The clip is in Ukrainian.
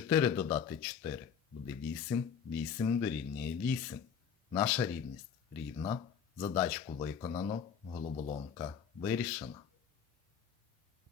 4 додати 4 буде 8, 8 дорівнює 8. Наша рівність рівна. Задачку виконано, головоломка вирішена.